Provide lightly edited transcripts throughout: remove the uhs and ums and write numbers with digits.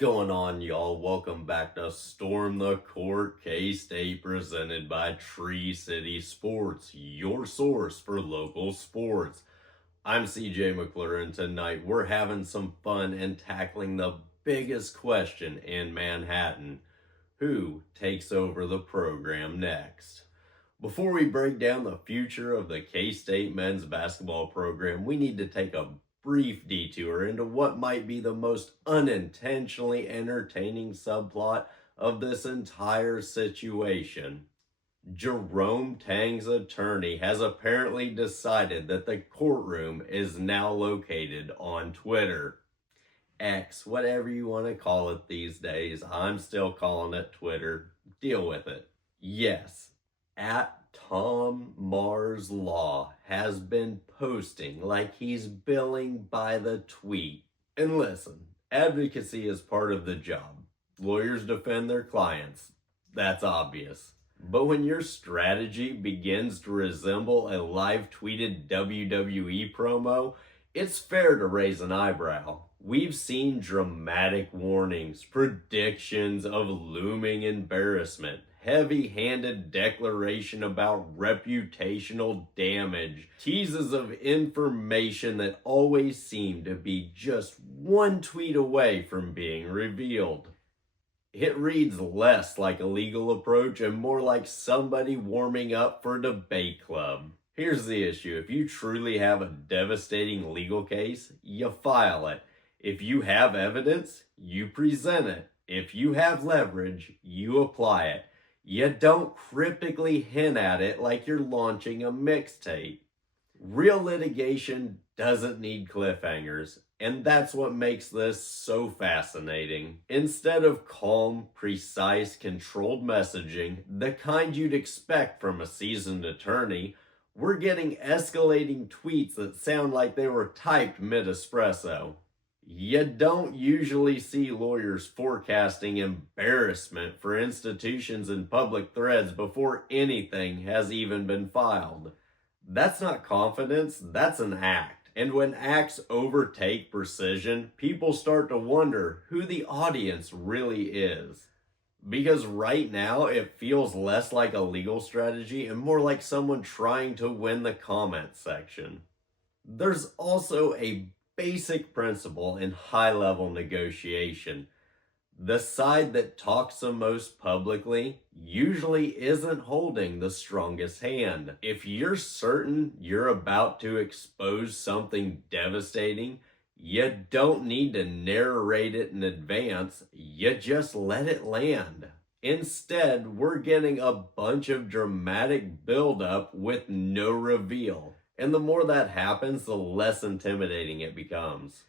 going on, y'all? Welcome back to Storm the Court K-State, presented by Tree City Sports, your source for local sports. I'm CJ McClure, and tonight we're having some fun and tackling the biggest question in Manhattan: who takes over the program next? Before we break down the future of the K-State men's basketball program, we need to take a brief detour into what might be the most unintentionally entertaining subplot of this entire situation. Jerome Tang's attorney has apparently decided that the courtroom is now located on Twitter. X, whatever you want to call it these days. I'm still calling it Twitter. Deal with it. Yes, at Tom Mars Law has been posting like he's billing by the tweet. And listen, advocacy is part of the job. Lawyers defend their clients. That's obvious. But when your strategy begins to resemble a live tweeted WWE promo, it's fair to raise an eyebrow. We've seen dramatic warnings, predictions of looming embarrassment, heavy-handed declaration about reputational damage, teases of information that always seem to be just one tweet away from being revealed. It reads less like a legal approach and more like somebody warming up for a debate club. Here's the issue: if you truly have a devastating legal case, you file it. If you have evidence, you present it. If you have leverage, you apply it. You don't cryptically hint at it like you're launching a mixtape. Real litigation doesn't need cliffhangers, and that's what makes this so fascinating. Instead of calm, precise, controlled messaging, the kind you'd expect from a seasoned attorney, we're getting escalating tweets that sound like they were typed mid-espresso. You don't usually see lawyers forecasting embarrassment for institutions and public threads before anything has even been filed. That's not confidence, that's an act. And when acts overtake precision, people start to wonder who the audience really is. Because right now, it feels less like a legal strategy and more like someone trying to win the comment section. There's also a basic principle in high-level negotiation. The side that talks the most publicly usually isn't holding the strongest hand. If you're certain you're about to expose something devastating, you don't need to narrate it in advance, you just let it land. Instead, we're getting a bunch of dramatic buildup with no reveal. And the more that happens, the less intimidating it becomes.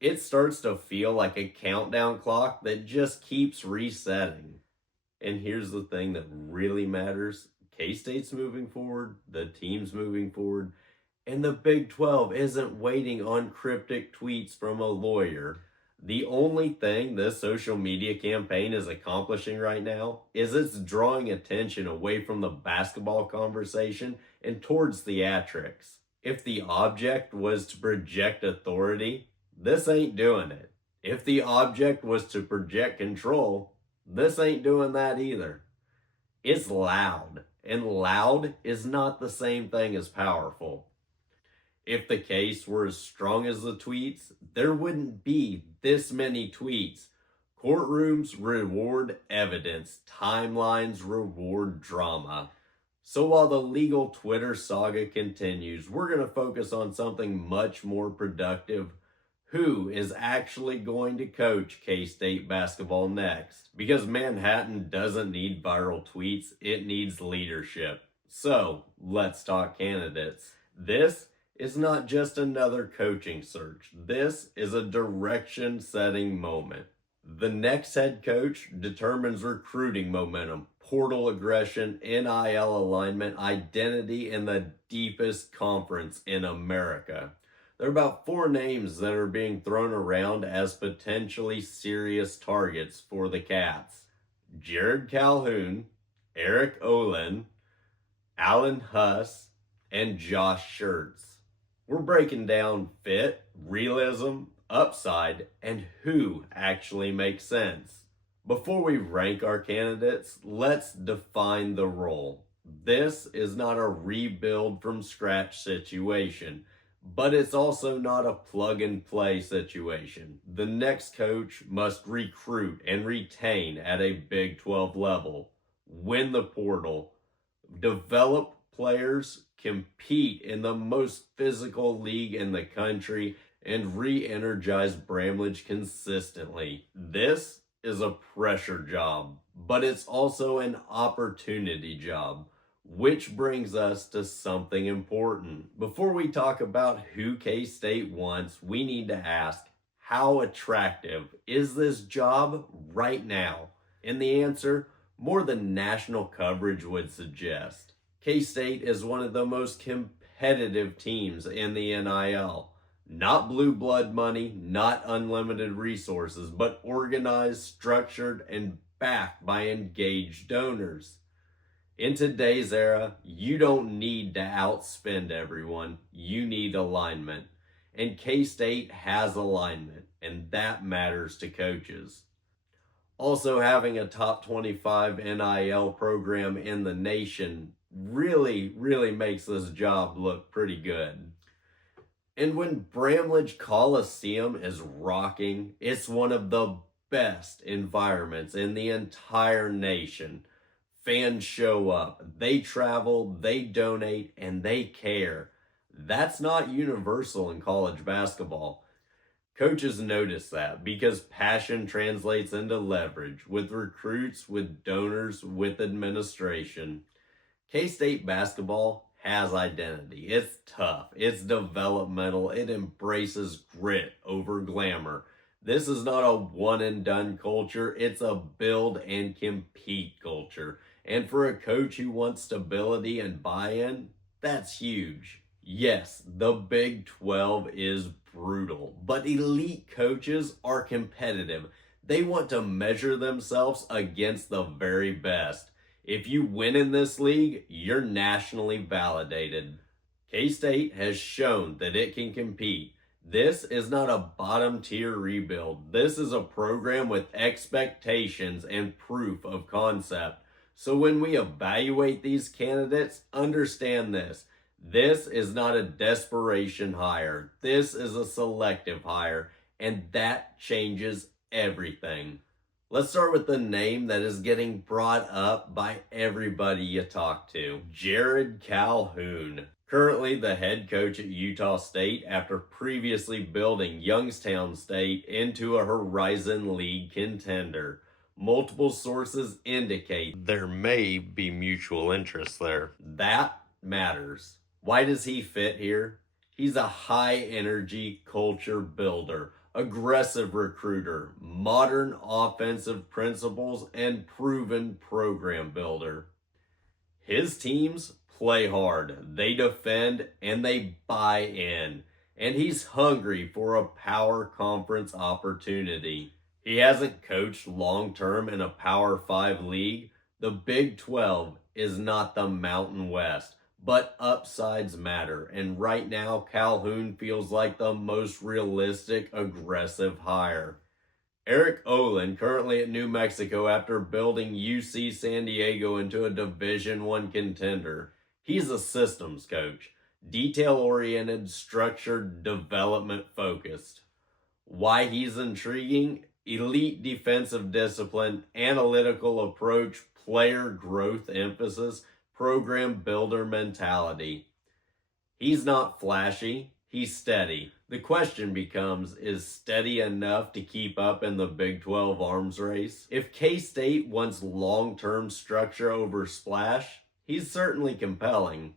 It starts to feel like a countdown clock that just keeps resetting. And here's the thing that really matters: K-State's moving forward, the team's moving forward, and the Big 12 isn't waiting on cryptic tweets from a lawyer. The only thing this social media campaign is accomplishing right now is it's drawing attention away from the basketball conversation and towards theatrics. If the object was to project authority, this ain't doing it. If the object was to project control, this ain't doing that either. It's loud, and loud is not the same thing as powerful. If the case were as strong as the tweets, there wouldn't be this many tweets. Courtrooms reward evidence, timelines reward drama. So while the legal Twitter saga continues, we're going to focus on something much more productive: who is actually going to coach K-State basketball next? Because Manhattan doesn't need viral tweets, it needs leadership. So let's talk candidates. This is not just another coaching search. This is a direction-setting moment. The next head coach determines recruiting momentum, portal aggression, NIL alignment, identity, and the deepest conference in America. There are about 4 names that are being thrown around as potentially serious targets for the Cats: Jarrod Calhoun, Olen, Huss, and Schertz. We're breaking down fit, realism, upside, and who actually makes sense. Before we rank our candidates, let's define the role. This is not a rebuild from scratch situation, but it's also not a plug and play situation. The next coach must recruit and retain at a Big 12 level, win the portal, develop players, compete in the most physical league in the country, and re-energize Bramlage consistently. This is a pressure job, but it's also an opportunity job. Which brings us to something important. Before we talk about who K-State wants, we need to ask, how attractive is this job right now? And the answer, more than national coverage would suggest. K-State is one of the most competitive teams in the NIL. Not blue blood money, not unlimited resources, but organized, structured, and backed by engaged donors. In today's era, you don't need to outspend everyone. You need alignment. And K-State has alignment, and that matters to coaches. Also, having a top 25 NIL program in the nation really makes this job look pretty good. And when Bramlage Coliseum is rocking, it's one of the best environments in the entire nation. Fans show up, they travel, they donate, and they care. That's not universal in college basketball. Coaches notice that because passion translates into leverage with recruits, with donors, with administration. K-State basketball has identity. It's tough, it's developmental, it embraces grit over glamour. This is not a one and done culture, it's a build and compete culture. And for a coach who wants stability and buy-in, that's huge. Yes, the Big 12 is brutal, but elite coaches are competitive. They want to measure themselves against the very best. If you win in this league, you're nationally validated. K-State has shown that it can compete. This is not a bottom tier rebuild. This is a program with expectations and proof of concept. So when we evaluate these candidates, understand this. This is not a desperation hire. This is a selective hire, and that changes everything. Let's start with the name that is getting brought up by everybody you talk to. Jarrod Calhoun, currently the head coach at Utah State after previously building Youngstown State into a Horizon League contender. Multiple sources indicate there may be mutual interest there. That matters. Why does he fit here? He's a high-energy culture builder, aggressive recruiter, modern offensive principles, and proven program builder. His teams play hard, they defend, and they buy in. And he's hungry for a power conference opportunity. He hasn't coached long-term in a Power 5 league. The Big 12 is not the Mountain West, but upsides matter. And right now, Calhoun feels like the most realistic, aggressive hire. Olen, currently at New Mexico after building UC San Diego into a Division I contender. He's a systems coach, detail-oriented, structured, development-focused. Why he's intriguing? Elite defensive discipline, analytical approach, player growth emphasis, program builder mentality. He's not flashy, he's steady. The question becomes, is steady enough to keep up in the Big 12 arms race? If K-State wants long-term structure over splash, he's certainly compelling.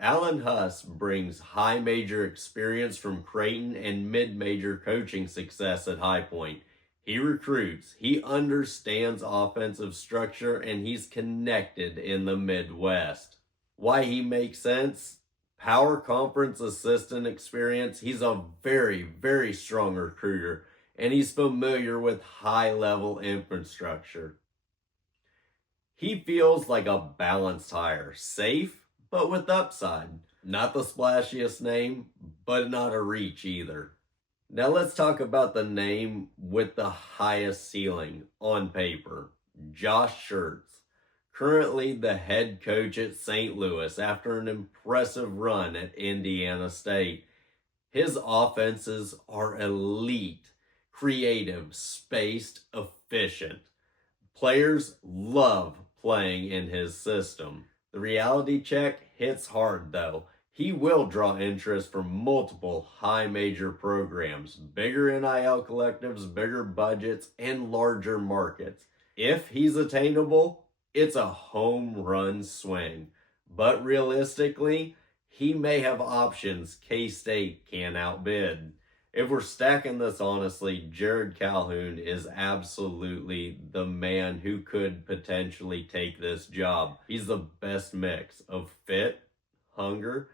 Alan Huss brings high major experience from Creighton and mid-major coaching success at High Point. He recruits, he understands offensive structure, and he's connected in the Midwest. Why he makes sense? Power conference assistant experience. He's a very strong recruiter, and he's familiar with high-level infrastructure. He feels like a balanced hire, safe, but with upside. Not the splashiest name, but not a reach either. Now let's talk about the name with the highest ceiling on paper, Josh Schertz. Currently the head coach at St. Louis after an impressive run at Indiana State. His offenses are elite, creative, spaced, efficient. Players love playing in his system. The reality check hits hard though. He will draw interest from multiple high major programs, bigger NIL collectives, bigger budgets, and larger markets. If he's attainable, it's a home run swing. But realistically, he may have options K-State can't outbid. If we're stacking this honestly, Jarrod Calhoun is absolutely the man who could potentially take this job. He's the best mix of fit, hunger,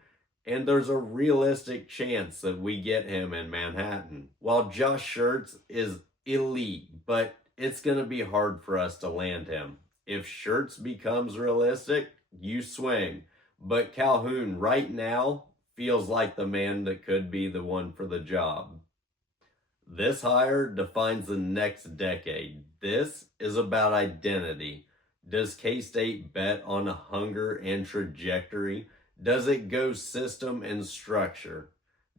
and there's a realistic chance that we get him in Manhattan. While Josh Schertz is elite, but it's going to be hard for us to land him. If Schertz becomes realistic, you swing. But Calhoun right now feels like the man that could be the one for the job. This hire defines the next decade. This is about identity. Does K-State bet on a hunger and trajectory? Does it go system and structure?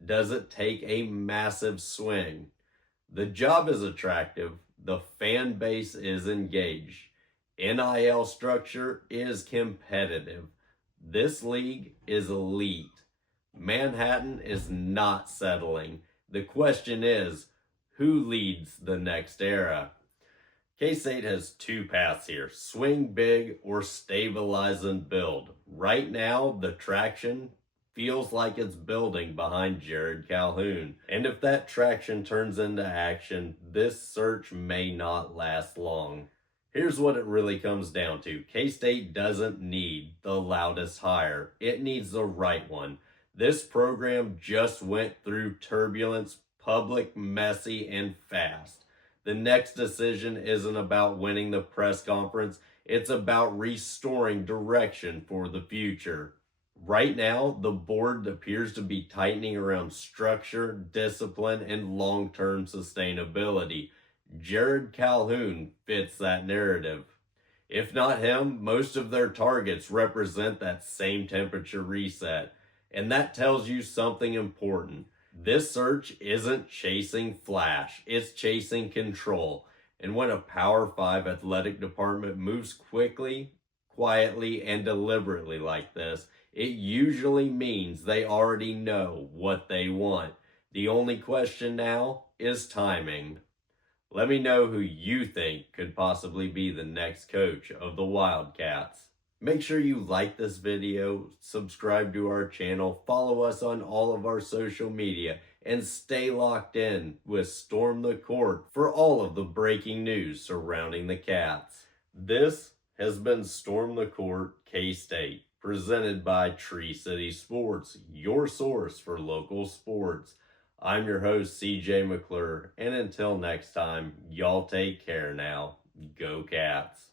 Does it take a massive swing? The job is attractive. The fan base is engaged. NIL structure is competitive. This league is elite. Manhattan is not settling. The question is, who leads the next era? K-State has two paths here, swing big or stabilize and build. Right now, the traction feels like it's building behind Jarrod Calhoun. And if that traction turns into action, this search may not last long. Here's what it really comes down to. K-State doesn't need the loudest hire. It needs the right one. This program just went through turbulence, public, messy, and fast. The next decision isn't about winning the press conference. It's about restoring direction for the future. Right now, the board appears to be tightening around structure, discipline, and long-term sustainability. Jarrod Calhoun fits that narrative. If not him, most of their targets represent that same temperature reset. And that tells you something important. This search isn't chasing flash, it's chasing control. And when a Power 5 athletic department moves quickly, quietly, and deliberately like this, it usually means they already know what they want. The only question now is timing. Let me know who you think could possibly be the next coach of the Wildcats. Make sure you like this video, subscribe to our channel, follow us on all of our social media, and stay locked in with Storm the Court for all of the breaking news surrounding the Cats. This has been Storm the Court K-State, presented by Tree City Sports, your source for local sports. I'm your host, CJ McClure, and until next time, y'all take care now. Go Cats.